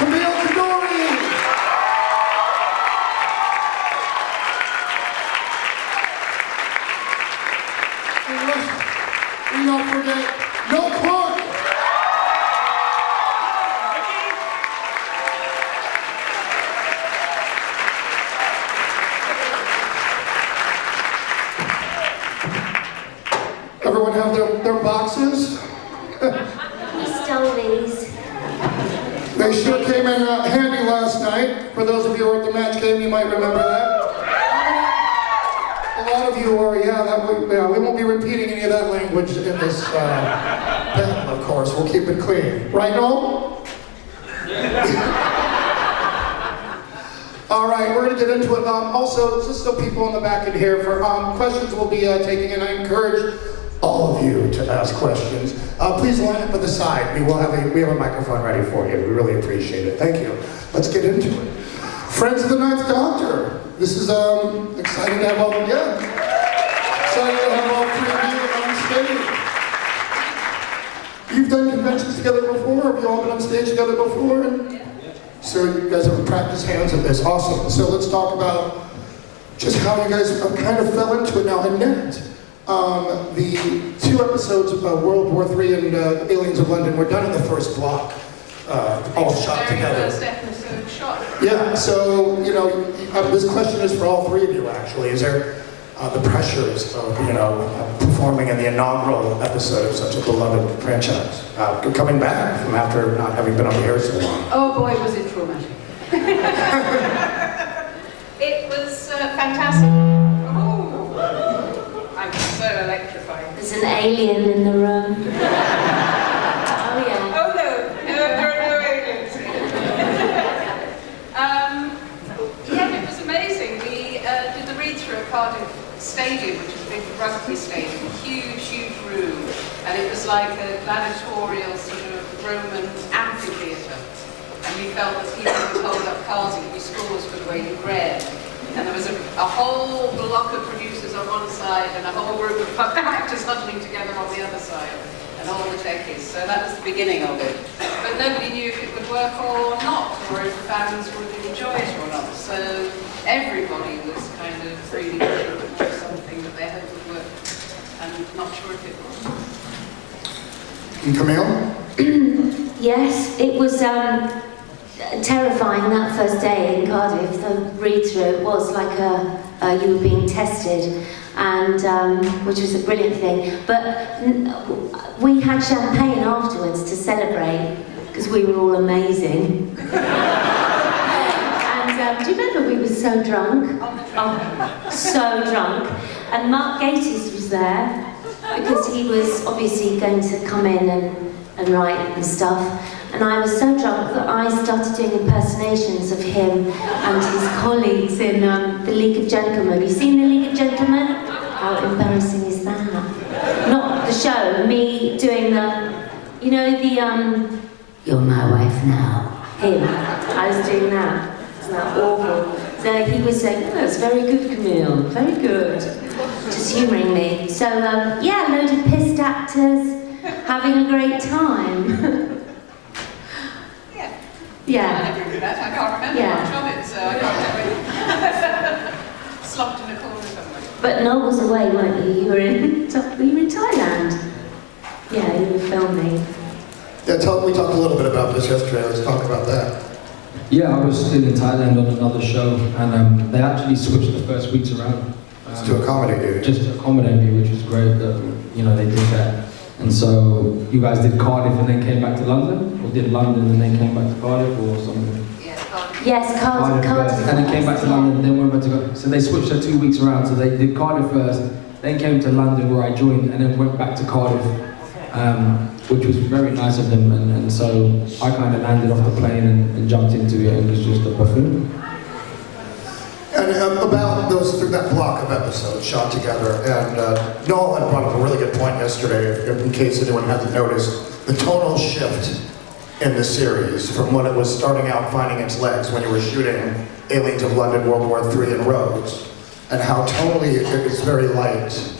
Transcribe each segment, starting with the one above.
Camille Coduri. And don't forget Noel Clarke. Everyone have their boxes? We stole these. They sure came in handy last night. For those of you who were at the match game, you might remember that. A lot of you are, we won't be repeating any of that language in this panel, of course. We'll keep it clean. Right, Noel? All right, we're going to get into it. Also, just so people in the back can hear, for questions we'll be taking, and I encourage all of you to ask questions. Please line up at the side. We have a microphone ready for you. We really appreciate it. Thank you. Let's get into it. Friends of the Ninth Doctor. This is exciting to have all of you. Exciting to have all three of you on stage. You've done conventions together before? Have you all been on stage together before? So you guys have practiced hands at this. Awesome. So let's talk about just how you guys kind of fell into it now. Annette, the 2 episodes of World War III and Aliens of London were done in the first block, all shot together. First episode shot. Yeah, so, this question is for all 3 of you, actually. Is there the pressures of, performing in the inaugural episode of such a beloved franchise? Coming back from after not having been on the air so long. Oh boy, was it traumatic. It was fantastic. Oh, I'm so electrified. There's an alien in the room. Oh yeah. Oh no, there are no aliens. Yeah, it was amazing. We did the read-through at Cardiff Stadium, which is a big rugby stadium, huge room, and it was like a gladiatorial sort of Roman amphitheatre. And we felt that people would hold up cards and give you scores for the way you read. And there was a whole block of producers on one side and a whole group of actors huddling together on the other side, and all the techies. So that was the beginning of it. But nobody knew if it would work or not, or if the fans would enjoy it or not. So everybody was kind of really sure it was something that they hoped would work, and not sure if it would. And Camille? Yes, it was terrifying that first day in Cardiff. The read-through was like you were being tested, and which was a brilliant thing. But we had champagne afterwards to celebrate because we were all amazing. And do you remember we were so drunk? Oh, so drunk. And Mark Gatiss was there because he was obviously going to come in and write and stuff. And I was so drunk that I started doing impersonations of him and his colleagues in the League of Gentlemen. Have you seen the League of Gentlemen? How embarrassing is that? Not the show, me doing the, you're my wife now. Him. I was doing that. Isn't that awful? So he was saying, oh, that's very good, Camille, very good. Just humouring me. So, yeah, a load of pissed actors, having a great time. Yeah. I agree with that. I can't remember much of it, so I can't remember. Slopped in a corner somewhere. But Noel was away, weren't you? You were in Thailand. Yeah, you were filming. Yeah, we talked a little bit about this yesterday. Let's talk about that. Yeah, I was still in Thailand on another show, and they actually switched the first weeks around. Just to accommodate you. Just to accommodate me, which was great that, they did that. And so, you guys did Cardiff and then came back to London? Or did London and then came back to Cardiff or something? Yeah, Cardiff. Yes, Cardiff first, and then came back to London and then went back to go. So they switched their 2 weeks around, so they did Cardiff first, then came to London where I joined, and then went back to Cardiff, which was very nice of them, and so I kind of landed off the plane and jumped into it and was just a buffoon. And about through that block of episodes shot together, and Noel had brought up a really good point yesterday, in case anyone hasn't noticed, the tonal shift in the series from when it was starting out finding its legs when you were shooting Aliens of London, World War III and Rhodes, and how tonally it was very light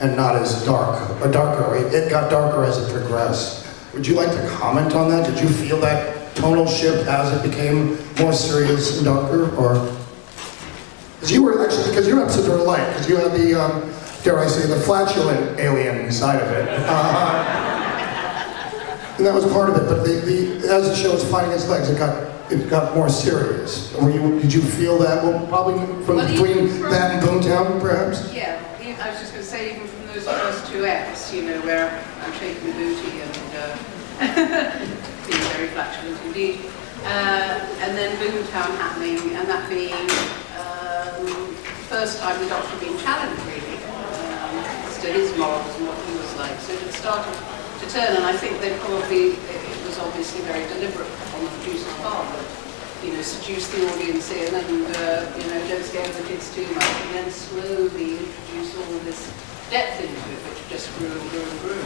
and not as dark, or darker. It got darker as it progressed. Would you like to comment on that? Did you feel that tonal shift as it became more serious and darker, or? Because you were actually, because your episodes were alike, because you had the, dare I say, the flatulent alien side of it. And that was part of it, but as the show was finding its legs, it got more serious. Did you feel that? Well, probably between that and Boomtown, perhaps? Yeah, I was just going to say, even from those first two eps, you know, where I'm shaking the booty and being very flatulent indeed. And then Boomtown happening, and that being the first time the Doctor being challenged, really, as to his morals and what he was like. So it started to turn, and I think it was obviously very deliberate on the producer's part, but, you know, seduce the audience in and, you know, don't scare the kids too much, and then slowly introduce all this depth into it, which just grew and grew and grew.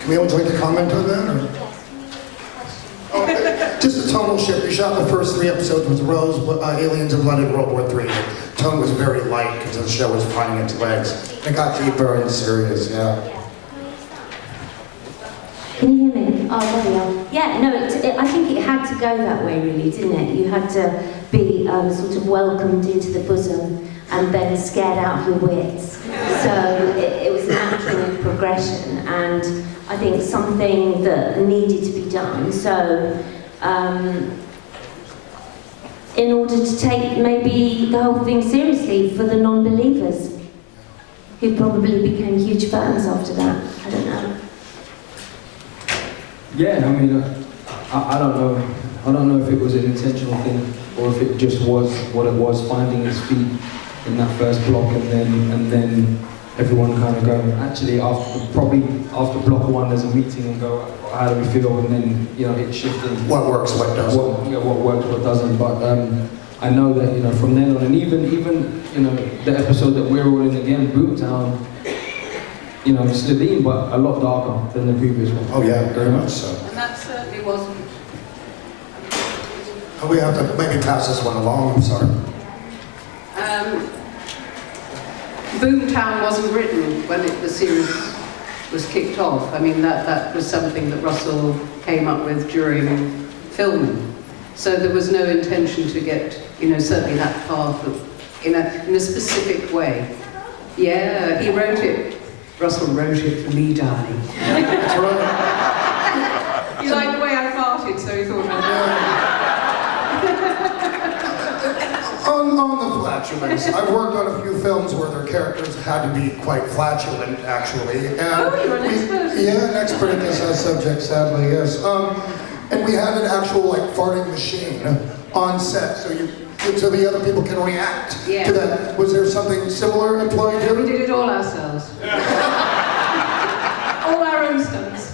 Camille, would you like to comment on that? Or? Yes, can you repeat the question? Oh, just a tonal shift. We shot the first 3 episodes with Rose, Aliens of London, World War III. The tone was very light because the show was finding its legs. It got deeper and serious, yeah. Can you hear me? Oh, there we are. Yeah, no, I think it had to go that way, really, didn't it? You had to be sort of welcomed into the bosom and then scared out of your wits. So it was a natural progression, and I think something that needed to be done. So in order to take maybe the whole thing seriously for the non-believers, who probably became huge fans after that. I don't know. Yeah, I mean, I don't know. I don't know if it was an intentional thing or if it just was what it was, finding its feet in that first block, and then everyone kind of go. Actually, after block 1, there's a meeting and go, how do we feel? And then, you know, it shifted. What works, what doesn't. What works, what doesn't. But I know that, you know, from then on, and even you know, the episode that we're all in again, Boomtown. You know, Slitheen, but a lot darker than the previous one. Oh yeah, very much so. And that certainly wasn't. Oh, we have to maybe pass this one along, I'm sorry. Boomtown wasn't written when the series was kicked off. I mean, that was something that Russell came up with during filming. So there was no intention to get, you know, certainly that far in a specific way. Yeah, he wrote it. Russell wrote it for me, darling. That's right. He liked the way I farted, so he thought On the flatulence, I've worked on a few films where their characters had to be quite flatulent, actually. And you're an expert. Yeah, an expert at this subject, sadly, yes. And we had an actual, like, farting machine on set, so the other people can react to that. Was there something similar employed here? We did it all ourselves. All our own stunts.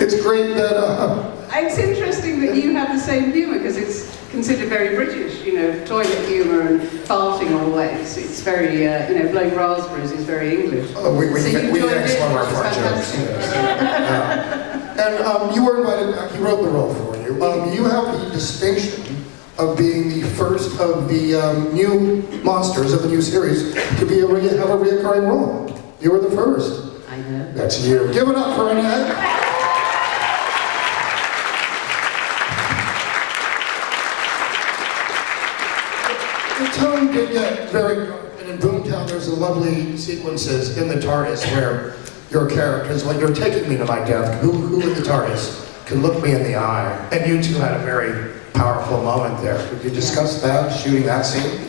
It's great that... It's interesting that you have the same humour, because it's considered very British, you know, toilet humour and farting all that. It's very, you know, blowing raspberries is very English. We enjoyed next it, one our which is fart jokes. fantastic. Yes. And you were invited back, he wrote the role for you. You have the distinction of being the first of the new monsters of the new series to have a reoccurring role. You were the first. I know. That's you. Give it up for Annette. The tone did get very dark, and in Boomtown there's a lovely sequences in the TARDIS where your characters, like, you're taking me to my death. Who in the TARDIS can look me in the eye? And you two had a very powerful moment there. Could you discuss that, shooting that scene?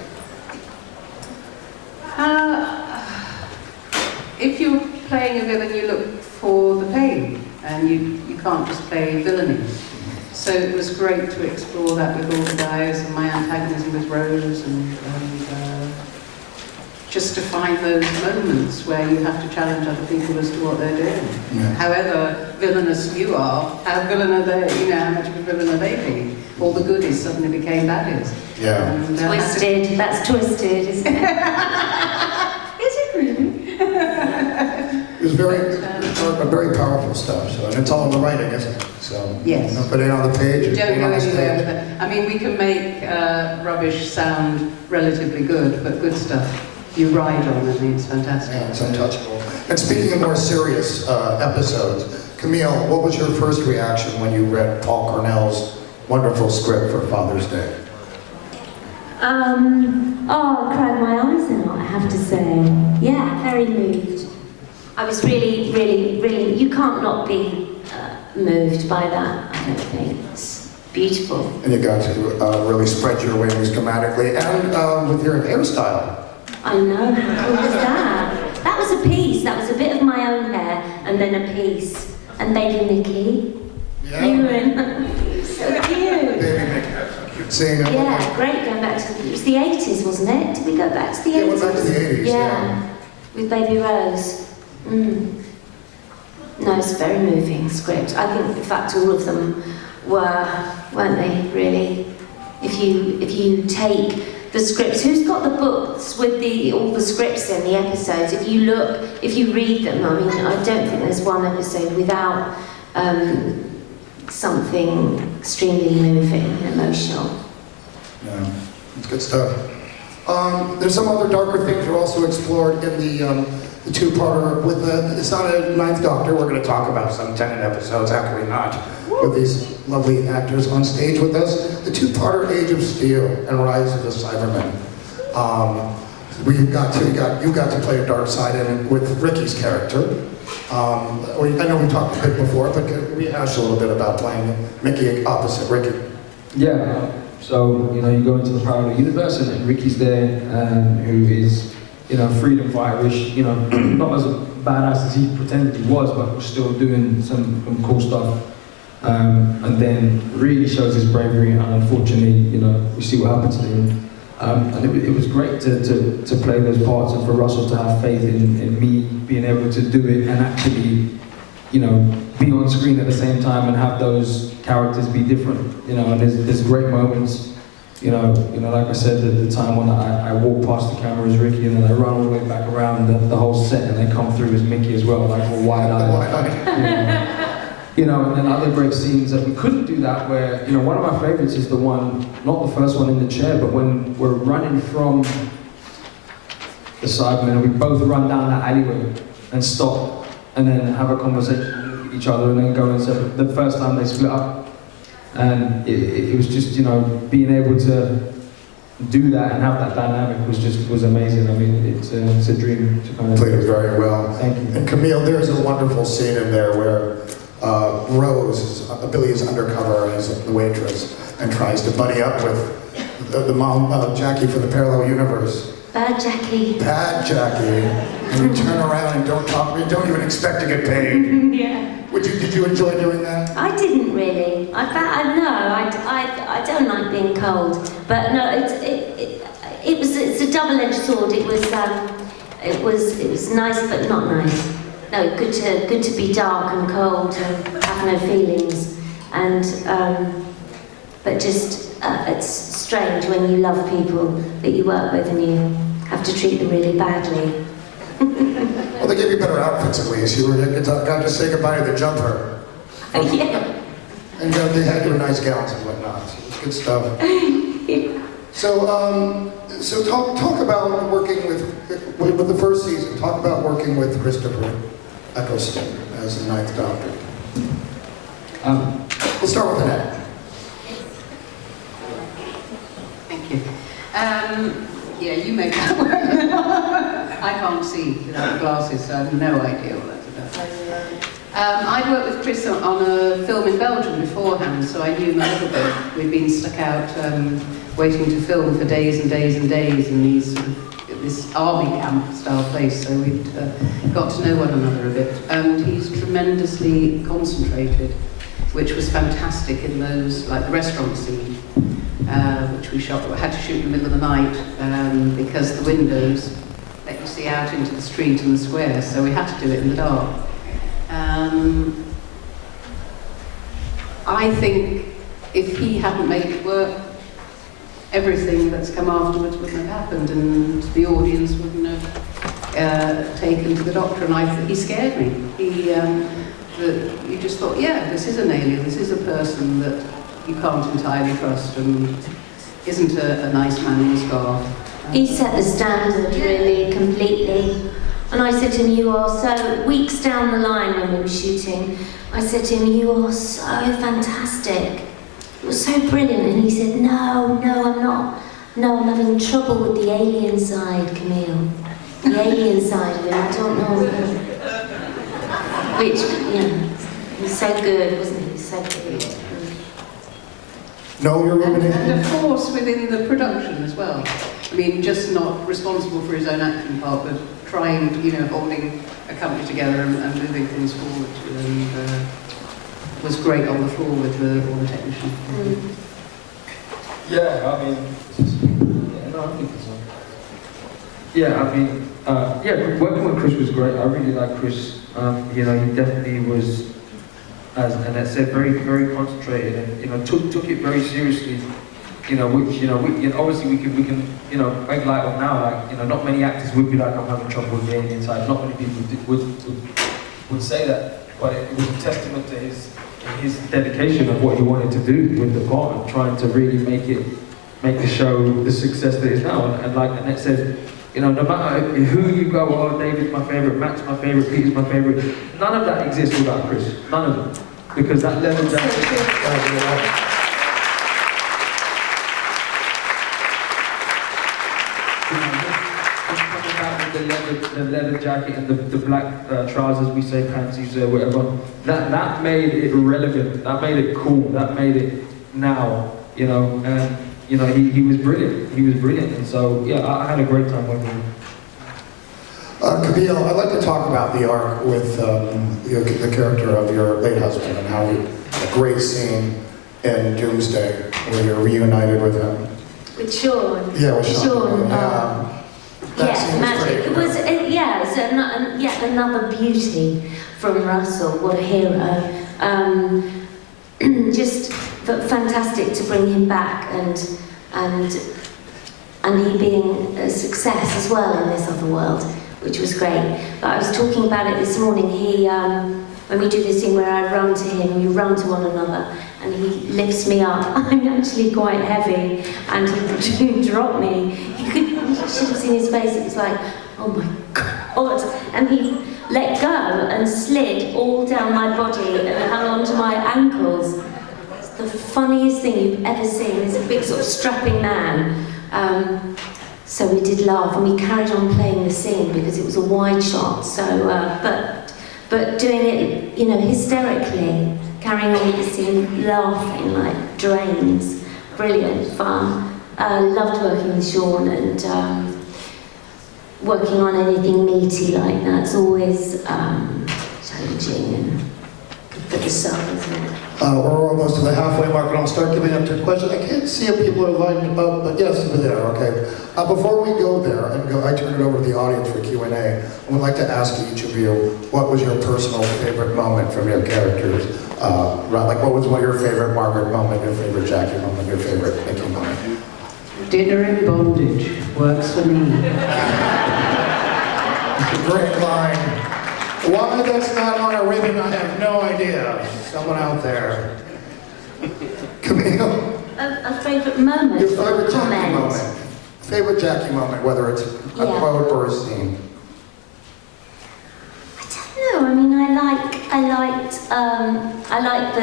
If you're playing a villain, you look for the pain, and you can't just play villainy. So it was great to explore that with all the guys, and my antagonism with Rose, and just to find those moments where you have to challenge other people as to what they're doing. Yeah. However villainous you are, how villain are they? You know, how much of a villain are they being? All the goodies suddenly became baddies. Yeah. And, Twisted. That's twisted, isn't it? Is it really? It was very powerful stuff, so, and it's all in the writing, isn't it? So, Yes. not putting it on the page. You don't putting it go on the anywhere stage. with it. I mean, we can make rubbish sound relatively good, but good stuff you ride on. I mean, it's fantastic. Yeah, it's untouchable. And speaking of more serious episodes, Camille, what was your first reaction when you read Paul Cornell's wonderful script for Father's Day? I cried my eyes out, I have to say. Yeah, very moved. I was really, you can't not be moved by that, I don't think. It's beautiful. And you got to really spread your wings dramatically, and with your hairstyle. I know, how cool was that? That was a piece, that was a bit of my own hair, and then a piece. And Baby Mickey. Yeah. You were in, so cute. Baby Mickey. Seeing it. Yeah, great, going back to, it was the 80s, wasn't it? Did we go back to the 80s? Yeah, we went back to the 80s, Yeah, with Baby Rose. No, it's a very moving script. I think, in fact, all of them weren't they, really? If you take the scripts, who's got the books with all the scripts in the episodes? If you read them, I mean, I don't think there's one episode without something extremely moving and emotional. Yeah, it's good stuff. There's some other darker things you also explored in the two-parter with it's not a Ninth Doctor. We're going to talk about some Tennant episodes, actually not, with these lovely actors on stage with us. The two-parter Age of Steel and Rise of the Cybermen. You got to play a dark side in it with Ricky's character. I know we talked a bit before, but can we ask a little bit about playing Mickey opposite Ricky? Yeah, so, you go into the parallel universe and Ricky's there, who is, freedom fighter-ish, not as badass as he pretended he was, but was still doing some cool stuff. And then really shows his bravery, and unfortunately, we see what happens to him. And it was great to play those parts, and for Russell to have faith in me being able to do it and actually, be on screen at the same time and have those characters be different, and there's great moments, like I said, the time when I walk past the camera as Ricky and then I run all the way back around the whole set and they come through as Mickey as well, like all wide-eyed. And then other great scenes that we couldn't do that where, one of my favorites is the one, not the first one in the chair, but when we're running from the Cybermen and we both run down that alleyway and stop and then have a conversation with each other and then go and say, the first time they split up. And it was just, being able to do that and have that dynamic was amazing. I mean, it's a dream to kind of... Played it very well. Thank you. And Camille, there's a wonderful scene in there where Rose, Billy is undercover as the waitress and tries to buddy up with the mom, Jackie, for the parallel universe. Bad Jackie. Bad Jackie. And you turn around and don't talk, you don't even expect to get paid. Yeah. Did you enjoy doing that? I didn't really. I don't like being cold, but no, it's a double-edged sword. It was nice but not nice. No, good to be dark and cold and have no feelings, and but just it's strange when you love people that you work with and you have to treat them really badly. Well, they gave you better outfits at least. You got to say goodbye to the jumper. Yeah. And they had your nice gowns and whatnot. So it's good stuff. So talk about working with the first season. Talk about working with Christopher Eccleston as the Ninth Doctor. We'll start with Annette. Thank you. Yeah, you make that work. I can't see without glasses, so I have no idea what that's about. I'd worked with Chris on a film in Belgium beforehand, so I knew him a little bit. We'd been stuck out waiting to film for days and days and days in this army camp style place, so we'd got to know one another a bit. And he's tremendously concentrated, which was fantastic in those, like the restaurant scene, which we had to shoot in the middle of the night because the windows let you see out into the street and the square, so we had to do it in the dark. I think if he hadn't made it work, everything that's come afterwards wouldn't have happened, and the audience wouldn't have taken to the Doctor, and he scared me. You just thought, yeah, this is an alien, this is a person that you can't entirely trust, and isn't a nice man in a scarf. He set the standard really completely. And I said to him, you are so, weeks down the line when we were shooting, I said to him, you are so fantastic. You're so brilliant. And he said, no, I'm not. No, I'm having trouble with the alien side, Camille. The alien side of him, I don't know. Which, he was so good, wasn't he? So good. No, you're ruminating. And a force within the production as well. I mean, just not responsible for his own acting part, but trying, holding a company together and moving things forward. And was great on the floor with all the technicians. Yeah, I mean, I think it's on. Yeah, I mean, working with Chris was great. I really like Chris. He definitely was, as Annette said, very, very concentrated, and took it very seriously. Which obviously we can make light of now. Like, not many actors would be like, I'm having trouble with the alien side. Not many people would say that, but it was a testament to his dedication of what he wanted to do with the part and trying to really make the show the success that it is now. And like Annette said, no matter who you go, oh, David's my favourite, Matt's my favourite, Peter's my favourite, none of that exists without Chris. None of them. Because that level the leather jacket and the black trousers, we say panties or whatever, that made it relevant, that made it cool, that made it now, and he was brilliant, and so yeah, I had a great time working with him. Camille, I'd like to talk about the arc with the character of your late husband and how a great scene in Doomsday where you're reunited with him. With Sean. Yeah, with Sean. Yeah, magic. It was, yet another beauty from Russell. What a hero. Just fantastic to bring him back and he being a success as well in this other world, which was great. But I was talking about it this morning. He, when we do this thing where I run to him, we run to one another, and he lifts me up. I'm actually quite heavy, and he dropped me. You should have seen his face. It was like, oh my God. And he let go and slid all down my body and hung onto my ankles. It's the funniest thing you've ever seen. He's a big sort of strapping man. So we did laugh, and we carried on playing the scene because it was a wide shot. So, but doing it, hysterically, carrying on with the scene, laughing like drains. Brilliant fun. Loved working with Sean and working on anything meaty like that. It's always challenging and good for the soul, isn't it? We're almost to the halfway mark, and I'll start giving up to questions. I can't see if people are lining up, but yes, they're there, okay. Before we go there, I turn it over to the audience for Q&A. I would like to ask each of you, what was your personal favorite moment from your characters? What was one of your favorite Margaret moment, your favorite Jackie moment, your favorite Nikki moment? Dinner in bondage works for me. It's a great line. Why that's not on a ribbon, I have no idea. Someone out there. Camille? A favourite moment? Your favorite Jackie comment? moment. Favorite Jackie moment, whether it's a quote or a scene. I don't know. I mean, I liked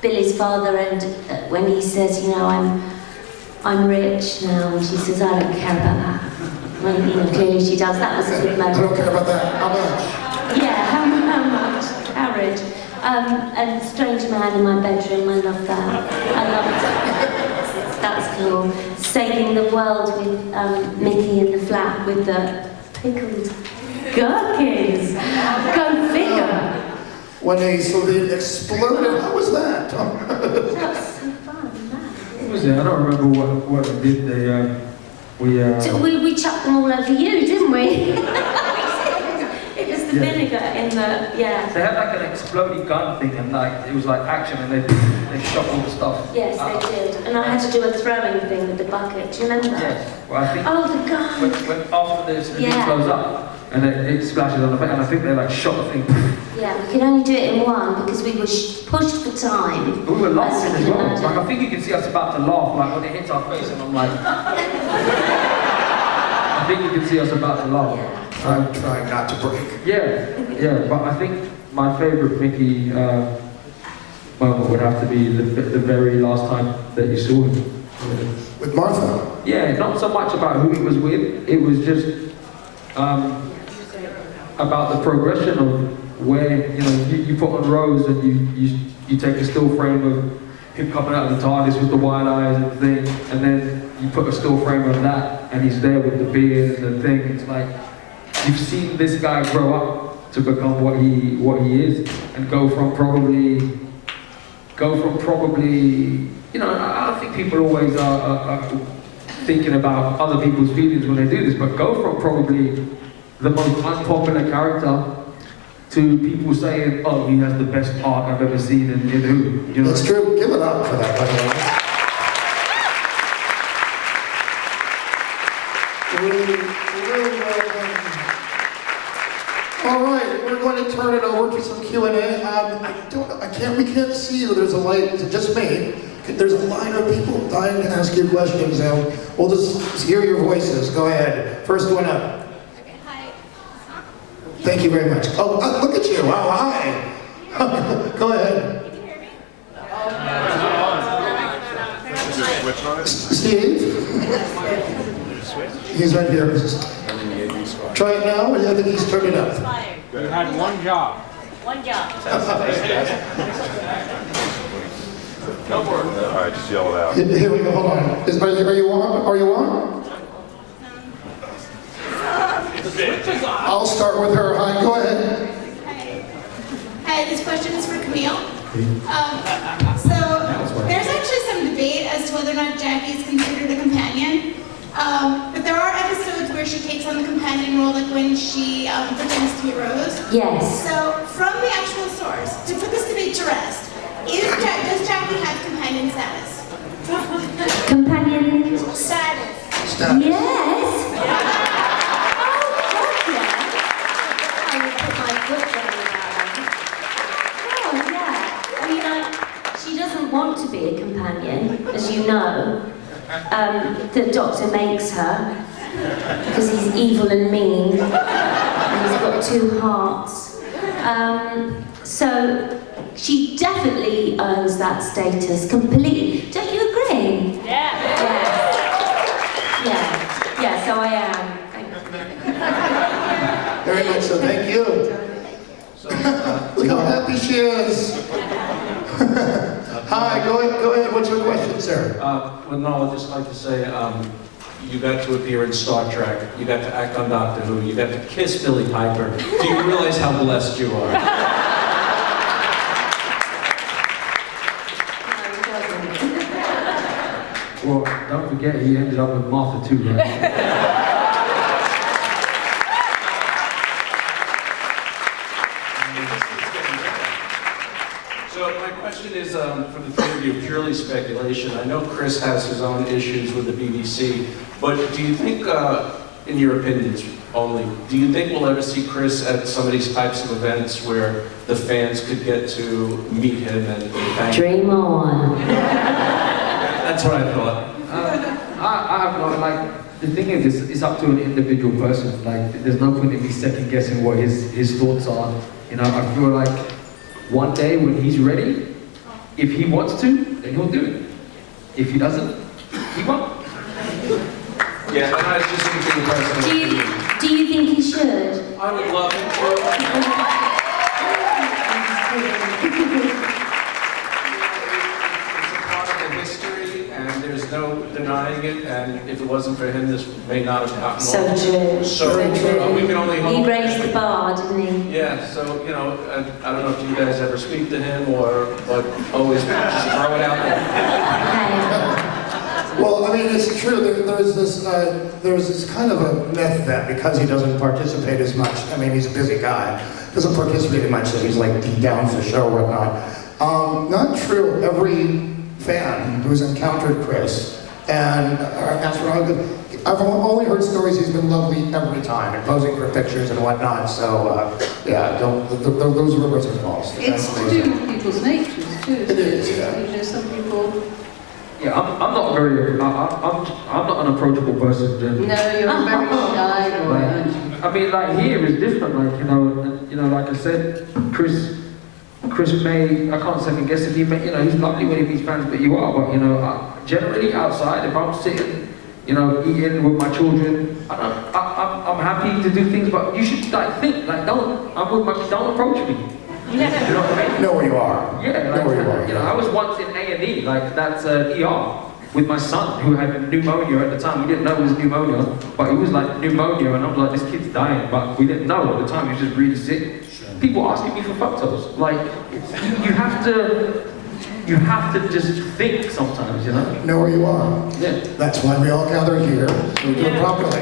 Billy's father, and when he says, I'm rich now, and she says, I don't care about that. Well, clearly she does. That was a good moment. I don't care about that. How much? Yeah, how much? Carriage. And Strange Man in my bedroom, I love that. I loved it. That's cool. Saving the world with Mickey in the flat with the pickled gherkins. Go figure. When they exploded, how was that? That was so fun, What was it? I don't remember what we did. We chucked them all over you, didn't we? It was the vinegar in the, They had like an exploding gun thing, and it was like action, and they shot all the stuff. Yes, they did. And I had to do a throwing thing with the bucket. Do you remember that? Yes. Well, I think Oh, the gun. when after the blows up, and it splashes on the back, and I think they like shot the thing. Yeah, we could only do it in one because we were pushed for time. We were laughing as well. imagine. Like, I think you can see us about to laugh, like when it hits our face, and I'm like, I think you can see us about to laugh. I'm trying not to break. Yeah, but I think my favourite Mickey moment would have to be the very last time that you saw him. With Martha? Yeah, not so much about who he was with, it was just about the progression of where, you put on Rose and you take a still frame of him coming out of the TARDIS with the wide eyes and thing, and then you put a still frame of that and he's there with the beard and the thing. It's like, you've seen this guy grow up to become what he is, and go from probably, I don't think people always are thinking about other people's feelings when they do this, but go from probably the most unpopular character to people saying, oh, he has the best art I've ever seen in Who. That's true. Give it up for that, by the way. Really well done. All right, we're going to turn it over to some Q&A. We can't see you. There's a light. Is it just me? There's a line of people dying to ask you questions. We'll just hear your voices. Go ahead. First one up. Hi. Thank you very much. Oh, look at you. Wow, hi. Go ahead. Can you hear me? Steve? He's right here. Try it now. I think he's turned it up. You had one job. One job. All right, just yell it out. Here we go. Hold on. Are you on? Are you on? I'll start with her. Hi. Go ahead. Hi, this question is for Camille. So there's actually some debate as to whether or not Jackie is considered a companion. But there are episodes where she takes on the companion role, like when she pretends to be Rose. Yes. So from the actual source, to put this debate to rest, does Jackie have companion status? Companion Status. Stop. Yes. Oh, God, yeah. I would put my foot down about that. Oh, yeah. I mean, she doesn't want to be a companion, as you know. The Doctor makes her, because he's evil and mean, and he's got two hearts. So she definitely earns that status completely. Don't you agree? Yeah. Yeah, so I am. Thank you. Very much so. Thank you. Look how happy she is. Hi. Go ahead. What's your question, sir? Well, no, I'd just like to say, you got to appear in Star Trek, you got to act on Doctor Who, you got to kiss Billie Piper. Do you realize how blessed you are? Well, don't forget, he ended up with Martha too, right? So my question is, for the three of you, purely speculation. I know Chris has his own issues with the BBC, but do you think, in your opinions only, do you think we'll ever see Chris at some of these types of events where the fans could get to meet him and thank him? Dream on. That's what I thought. I have no, like, the thing is, it's up to an individual person. Like, there's no point in me second guessing what his thoughts are. I feel like one day when he's ready, if he wants to, then he'll do it. If he doesn't, he won't. Yeah, and I just think in personal opinion. Do you think he should? I would love him to. It's a part of the history, and there's no denying it, and if it wasn't for him, this may not have gotten So off. true. So we can only He hope. raised the bar, didn't he? Yeah, so, I don't know if you guys ever speak to him, but always just throw it out there. Okay. Well, I mean, it's true. There's this kind of a myth that because he doesn't participate as much, I mean, he's a busy guy, doesn't participate as much, that he's like downs the show or whatnot. Not true. Every fan who's encountered Chris and asked for I've only heard stories he's been lovely every time, and posing for pictures and whatnot, so, yeah, those rumors are false. It's to do with people's natures too. It is, yeah. You know, some people. Yeah, I'm not very, I'm not an approachable person, Jen. No, you're a very shy boy, aren't you? I mean, like here is different, like, like I said, Chris may, I can't second guess if he may, he's lovely when he meets fans, but you are, but, generally outside, if I'm sitting, eating with my children, I'm happy to do things, but you should, like, think, like, don't approach me. You know what I mean? Know where you are. Yeah, Know where you are. I was once in A&E, like, that's ER, with my son, who had pneumonia at the time. We didn't know it was pneumonia, but it was like pneumonia, and I was like, this kid's dying, but we didn't know at the time, he was just really sick. People asking me for photos, like, you have to just think sometimes, Know where you are. Yeah. That's why we all gather here, so we do it properly.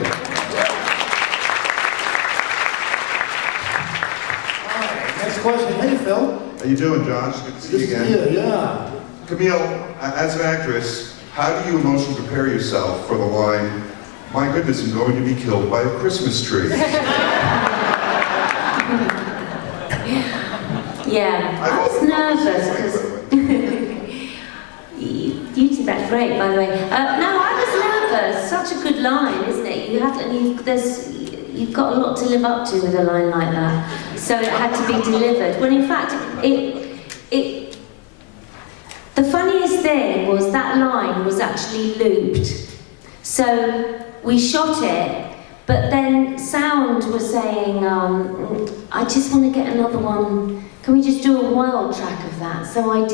All right, next question. Hey, Phil. How you doing, Josh? Good to see you again. Yeah. Camille, as an actress, how do you emotionally prepare yourself for the line, "My goodness, I'm going to be killed by a Christmas tree"? Yeah, I was nervous because you did that great, by the way. No, I was nervous. Such a good line, isn't it? You have to, you've got a lot to live up to with a line like that. So it had to be delivered. When in fact, the funniest thing was that line was actually looped. So we shot it, but then sound was saying, I just want to get another one. Can we just do a wild track of that? So I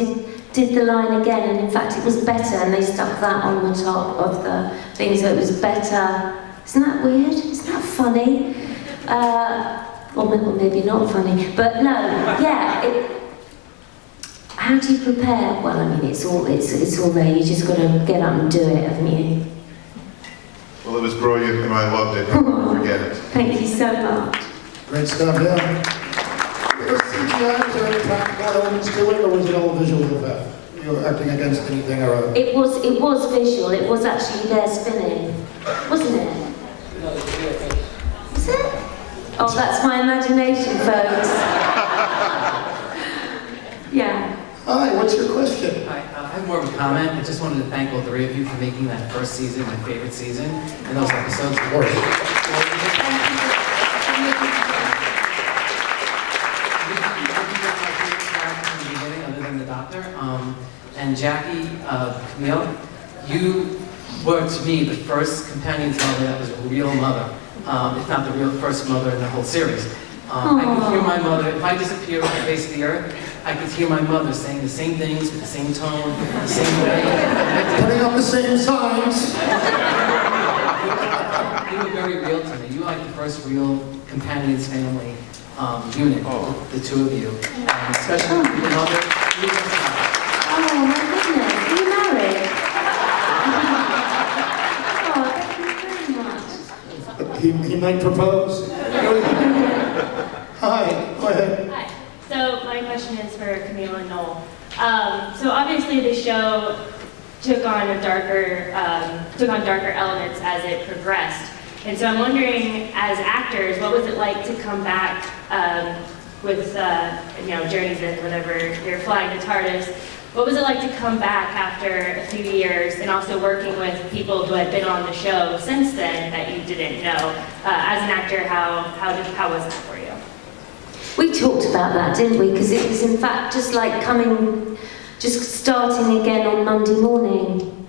did the line again, and in fact it was better, and they stuck that on the top of the thing, so it was better. Isn't that weird? Isn't that funny? Or maybe not funny, but no, yeah. How do you prepare? Well, I mean, it's all there. You just got to get up and do it, haven't you? Well, it was brilliant, and I loved it. I'll never forget it. Thank you so much. Great stuff, yeah. Was CGI, was there any practical elements to it, or was it all visual effect? You were acting against anything or other? It was visual. It was actually there spinning, wasn't it? Was it? Oh, that's my imagination, folks. Yeah. Hi, what's your question? Hi, I have more of a comment. I just wanted to thank all three of you for making that first season my favorite season, and those episodes. Of course. Other than the Doctor, and Jackie, Camille, you were to me the first companion's mother that was a real mother, if not the real first mother in the whole series. I could hear my mother, if I disappear off the face of the earth, I could hear my mother saying the same things with the same tone, the same way. Putting up the same signs. You were very real to me. You were like the first real companions family unit, the two of you. Especially your mother. Oh my goodness, are you married? Oh, thank you very much. He might propose. Hi, go ahead. Hi. So my question is for Camille and Noel. So obviously the show took on darker elements as it progressed. And so I'm wondering, as actors, what was it like to come back with journeys and whenever you're flying the TARDIS? What was it like to come back after a few years and also working with people who had been on the show since then that you didn't know? As an actor, how was that for you? We talked about that, didn't we? Because it was in fact just like starting again on Monday morning.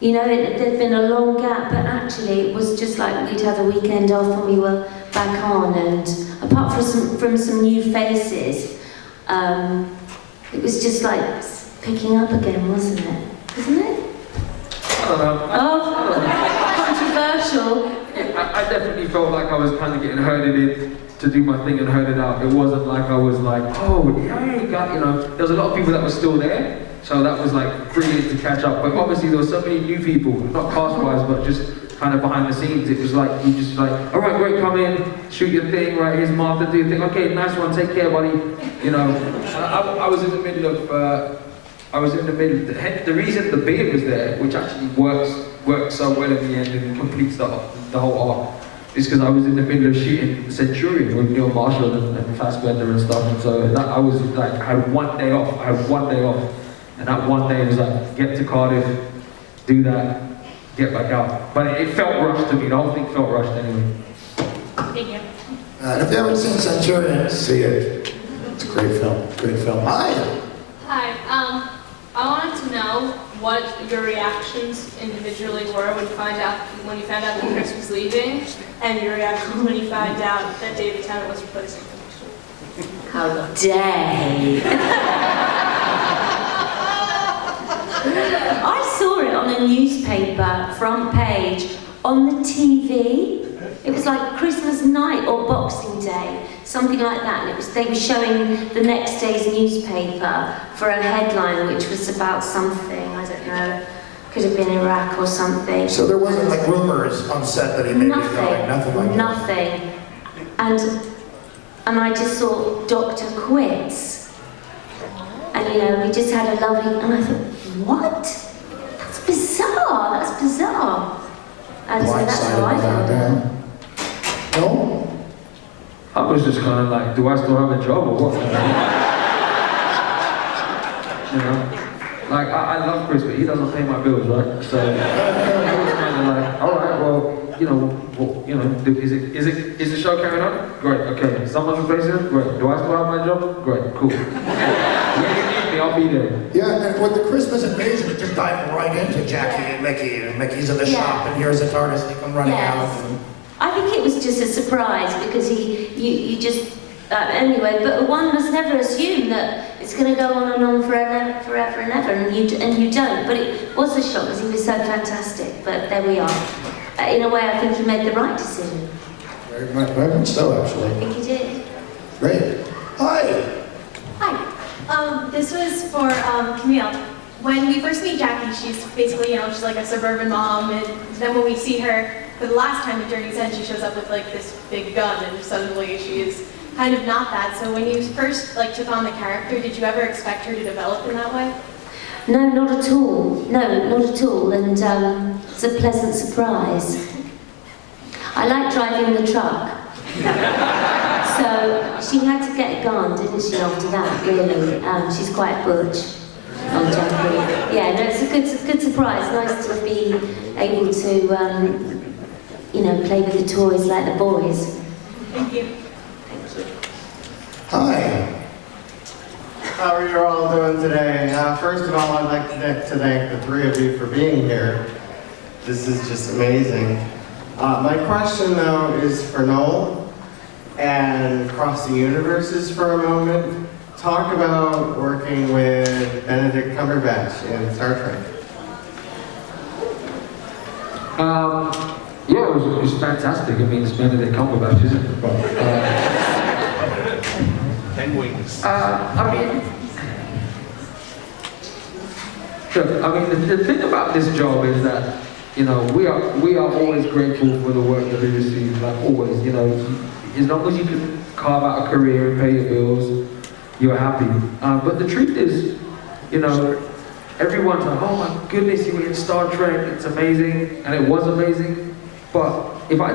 There'd been a long gap, but actually it was just like we'd had a weekend off and we were back on, and apart from some new faces, it was just like picking up again, wasn't it? Isn't it? I don't know. Controversial. I definitely felt like I was kind of getting herded in to do my thing and herded out. It wasn't like I was like, oh, yeah, there was a lot of people that were still there, so that was like brilliant to catch up. But obviously there were so many new people, not cast-wise, but just kind of behind the scenes. It was like, you just like, all right, great, come in, shoot your thing, right, here's Martha, do your thing, okay, nice one, take care, buddy, I was in the middle of, the reason the beard was there, which actually works worked so well in the end and completes the whole arc is because I was in the middle of shooting Centurion with Neil Marshall and Fassbender and stuff, and so that, I was like, I had 1 day off, and that 1 day was like, get to Cardiff, do that, get back out. But it felt rushed to me, the whole thing felt rushed anyway. Thank you. And if you haven't seen Centurion, see it. It's a great film, great film. Hi. Hi. I wanted to know what your reactions individually were when you found out that Chris was leaving, and your reactions when you found out that David Tennant was replacing him. How dare he? I saw it on a newspaper front page on the TV. It was like Christmas night or Boxing Day, something like that. And they were showing the next day's newspaper for a headline which was about something, I don't know, could have been Iraq or something. So there wasn't like rumors on set that he may be filming, nothing like that? Nothing. And I just saw Doctor quits. And you know, we just had a lovely, and I thought, what? That's bizarre, that's bizarre. And so that's how I felt. No? I was just kind of like, do I still have a job or what? You know? Like, I love Chris, but he doesn't pay my bills, right? So, I was kind of like, alright, well, is the show carrying on? Great, okay. Someone's replacing him? Great. Do I still have my job? Great, cool. When you need me, I'll be there. Yeah, and with the Christmas invasion, it just dived right into Jackie and Mickey, and Mickey's in the shop, and here's the TARDIS, they come running out. And... I think it was just a surprise because you just, anyway, but one must never assume that it's going to go on and on forever and ever, and you don't. But it was a shock because he was so fantastic, but there we are. In a way, I think he made the right decision. Very much so, actually. I think he did. Great. Hi. Hi. This was for Camille. When we first meet Jackie, she's basically, she's like a suburban mom, and then when we see her for the last time at Journey's End, she shows up with like this big gun, and suddenly she is kind of not that. So when you first took on the character, did you ever expect her to develop in that way? No, not at all. No, not at all. And it's a pleasant surprise. I like driving the truck. So she had to get a gun, didn't she, after that, really? She's quite butch. Oh, Jackie. Yeah, no, it's a good surprise. Nice to be able to, play with the toys like the boys. Thank you. Thank you. Hi. How are you all doing today? First of all, I'd like to thank the three of you for being here. This is just amazing. My question, though, is for Noel, and crossing universes for a moment. Talk about working with Benedict Cumberbatch in Star Trek. Yeah, it was fantastic. I mean, it's Benedict Cumberbatch, isn't it? But, 10 wings. The thing about this job is that, we are always grateful for the work that we receive, like always, as long as you can carve out a career and pay your bills, you're happy. But the truth is, everyone's like, oh my goodness, you were in Star Trek, it's amazing, and it was amazing. But if I